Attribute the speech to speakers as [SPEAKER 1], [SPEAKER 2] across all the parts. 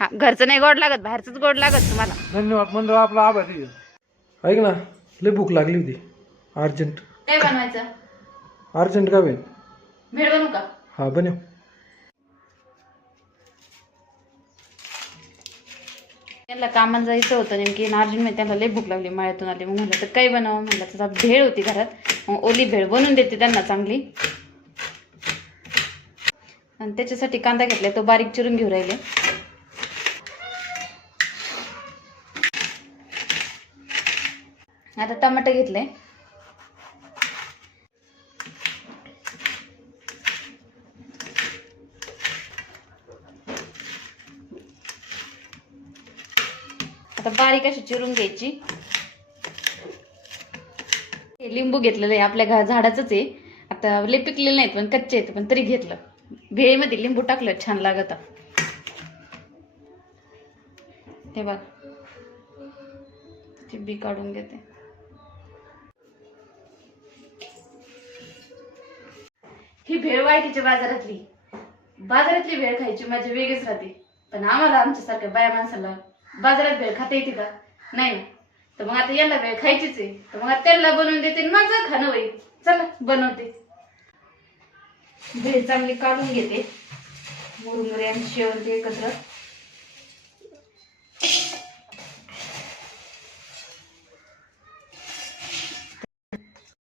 [SPEAKER 1] हा घरचं नाही गोड लागत बाहेरचंच गोड लागत तुम्हाला.
[SPEAKER 2] धन्यवाद मंडळ आपला आभारी आहे. ऐक ना लय भूक लागली होती. अर्जंट.
[SPEAKER 1] काय बनवायचं?
[SPEAKER 2] अर्जंट का बेन?
[SPEAKER 1] भेळ बनवू का?
[SPEAKER 2] हा बनव.
[SPEAKER 1] त्यांना कामाला जायचं होतं नेमकी अर्जुनमध्ये त्यांना लई भूक लागली मळ्यातून आली. मग म्हणलं तर काही बनावं. म्हणलं तर भेळ होती घरात. मग ओली भेळ बनवून देते त्यांना चांगली. आणि त्याच्यासाठी कांदा घेतलाय तो बारीक चिरून घेऊ राहिले. आता टमाटर घेतले. आता बारीक अशी चिरून घ्यायची. हे लिंबू घेतलेलं आहे आपल्या घा झाडाचंच आहे. आता लय पिकलेलं नाहीत पण कच्चे आहेत पण तरी घेतलं. भेळीमध्ये लिंबू टाकलं छान लागत. हे बघ. ती बी काढून घेते. भेळ वायकीच्या बाजारातली. बाजारातली भेळ खायची माझी वेगळीच राहते. पण आम्हाला आमच्यासारख्या बाया माणसाला बाजारात भेळ खाता येते का? नाही. ना तर मग आता याला भेळ खायचीच आहे. तर मग त्याला बनवून देते आणि माझं खाणं होईल. चला बनवते. भेळ चांगली काढून घेते. मुरमुरे आणि शेवण ते एकत्र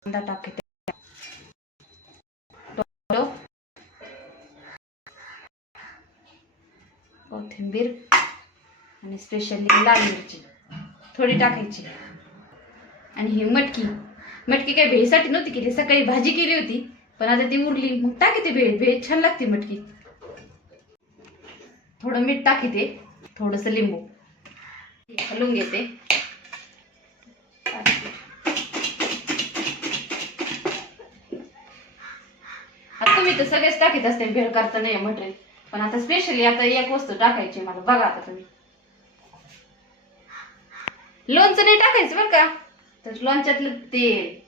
[SPEAKER 1] टाकते. कोथिंबीर आणि स्पेशली लाल मिरची. थोडी टाकायची. आणि ही मटकी. मटकी काही भेळीसाठी नव्हती केली. सकाळी भाजी केली होती पण आता ती उरली. मग टाकी भेळ. भेळ छान लागते मटकी. थोडं मीठ टाकीते. थोडंसं लिंबू. हलवून घेते. आता तुम्ही तर सगळेच टाकीत असते. भेळ करता नाही मटेरियल पण आता स्पेशली आता एक वस्तू टाकायची मला बघा आता तुम्ही. लोणचं नाही टाकायचं बरं का? तर लोणच्यातलं तेल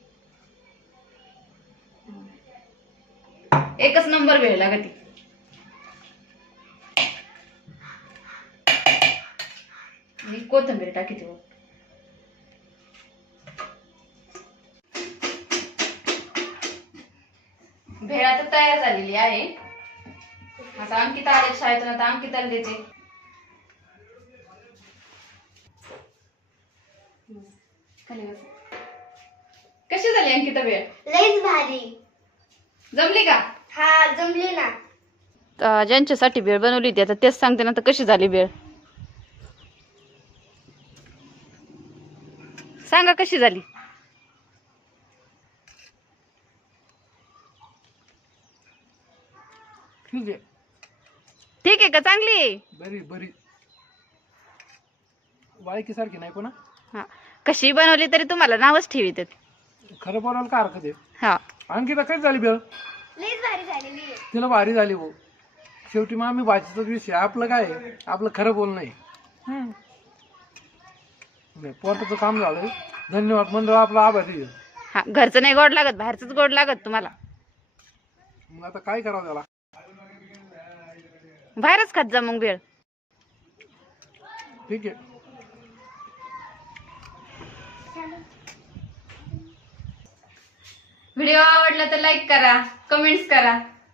[SPEAKER 1] एकच नंबर वेळ लागते. कोथंबीर कोथिंबीर टाकी बघ. भेळ आता तयार झालेली आहे. आता अंकिता आले शाळेतून आता अंकिताला देते. कशी झाली अंकिता भेळ
[SPEAKER 3] लईच भारी.
[SPEAKER 1] जमली का?
[SPEAKER 3] हा जमली ना.
[SPEAKER 1] ज्यांच्यासाठी भेळ बनवली होती आता तेच सांगते ना तर कशी झाली भेळ सांगा कशी झाली?
[SPEAKER 2] ठीक आहे
[SPEAKER 1] ठीक आहे का? चांगली आहे.
[SPEAKER 2] बरी बरी. बायकी सारखी नाही पण
[SPEAKER 1] हा. कशी बनवली तरी तुम्हाला नावच ठेवित.
[SPEAKER 2] खरं बोलायला का हरकत आहे?
[SPEAKER 1] हा.
[SPEAKER 2] आणखी तर कधी झाली बेळ
[SPEAKER 3] लईच भारी झालेली आहे.
[SPEAKER 2] तिला भारी झाली भाऊ. शेवटी मग आम्ही भाजीचाच विषय आपलं काय आहे? आपलं खरं बोलणं आहे. हम्म. नाही, पोटाचं काम झालंय. धन्यवाद. मंडळ आपला आभारी आहे.
[SPEAKER 1] हा. घरचं नाही गोड लागत बाहेरचंच गोड लागत तुम्हाला.
[SPEAKER 2] मग आता काय करावं त्याला?
[SPEAKER 1] बाहेरच खात जा मग भेळ.
[SPEAKER 2] ठीक आहे.
[SPEAKER 1] व्हिडिओ आवडला तर लाईक करा कमेंट्स करा.